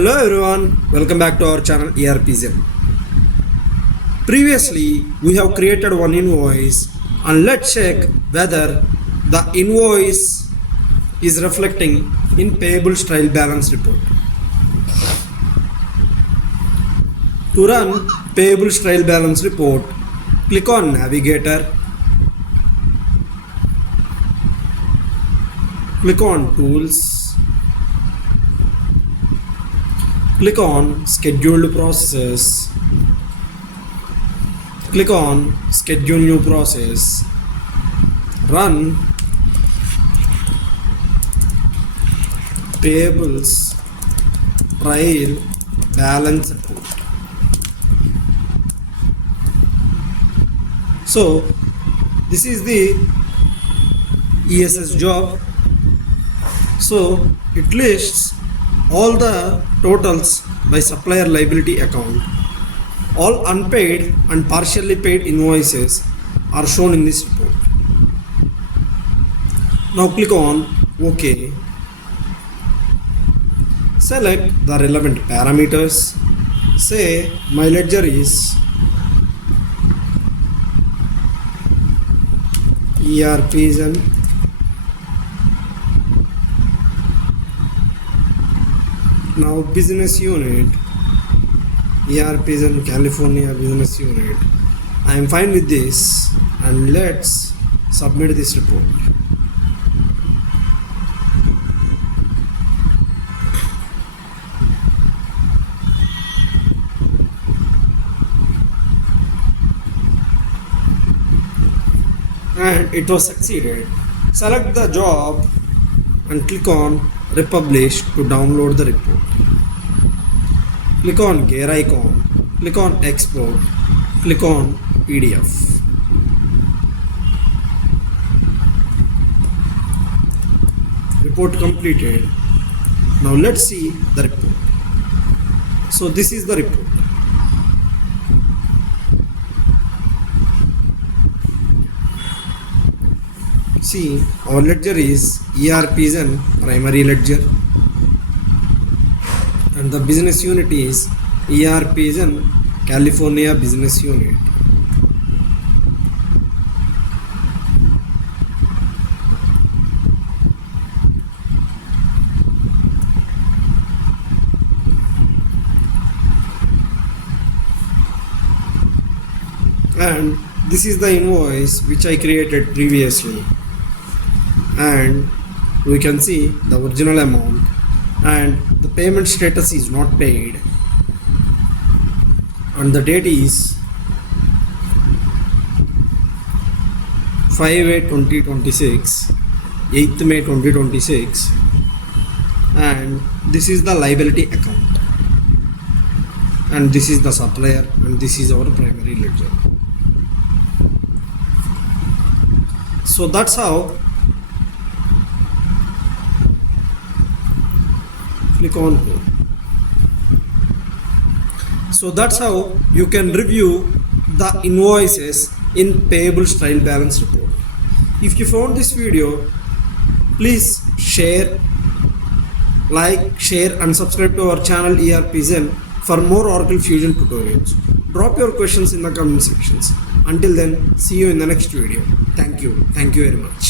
Hello everyone, welcome back to our channel ERPZEN. Previously, we have created one invoice and let's check whether the invoice is reflecting in Payables Trial Balance Report. To run Payables Trial Balance Report, click on Navigator, click on Tools, click on Scheduled Processes, click on Schedule New Process, run Payables Trial Balance Report. So this is the ESS job. So it lists all the totals by supplier liability account. All unpaid and partially paid invoices are shown in this report. Now click on OK. Select the relevant parameters. Say my ledger is ERPZEN. Now business unit, ERPZEN California business unit. I am fine with this and let's submit this report. And it was succeeded. Select the job and click on Republish to download the report. Click on gear icon, click on export, click on PDF. Report completed. Now let's see the report. So this is the report. See, our ledger is ERPZEN primary ledger and the business unit is ERPZEN California business unit. And this is the invoice which I created previously. And we can see the original amount and the payment status is not paid and the date is 5/8/2026, 8th May 2026, and this is the liability account and this is the supplier and this is our primary ledger. So that's how click on Home. So that's how you can review the invoices in Payables Trial Balance Report. If you found this video, please share, like, share and subscribe to our channel ERPZEN for more Oracle Fusion tutorials. Drop your questions in the comment sections. Until then, see you in the next video. Thank you very much.